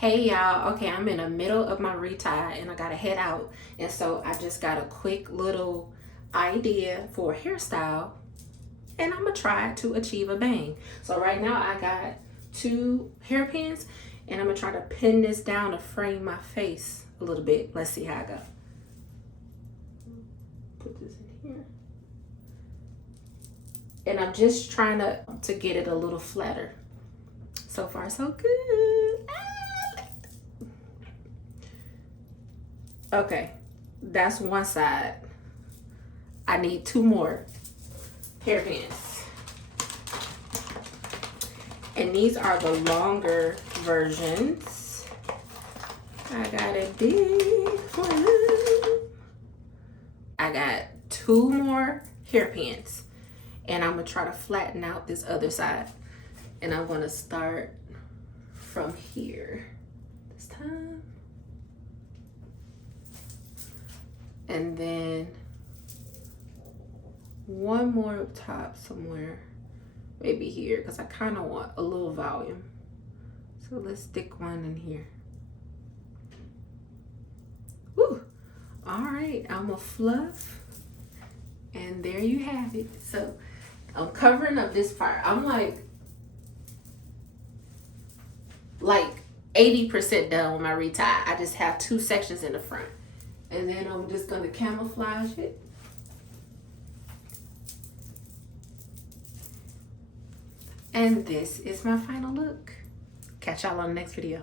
Hey y'all, okay, I'm in the middle of my retie and I gotta head out. And so I just got a quick little idea for a hairstyle and I'm gonna try to achieve a bang. So right now I got 2 hairpins and I'm gonna try to pin this down to frame my face a little bit. Let's see how I go. Put this in here. And I'm just trying to get it a little flatter. So far so good. Okay, that's one side. I need 2 more hairpins. And these are the longer versions. I got a big one. I got 2 more hairpins. And I'm gonna try to flatten out this other side. And I'm gonna start from here this time. And then 1 more up top somewhere, maybe here, because I kind of want a little volume. So let's stick one in here. Woo! All right, I'm gonna fluff, and there you have it. So I'm covering up this part. I'm like 80% done with my retie. I just have 2 sections in the front. And then I'm just gonna camouflage it. And this is my final look. Catch y'all on the next video.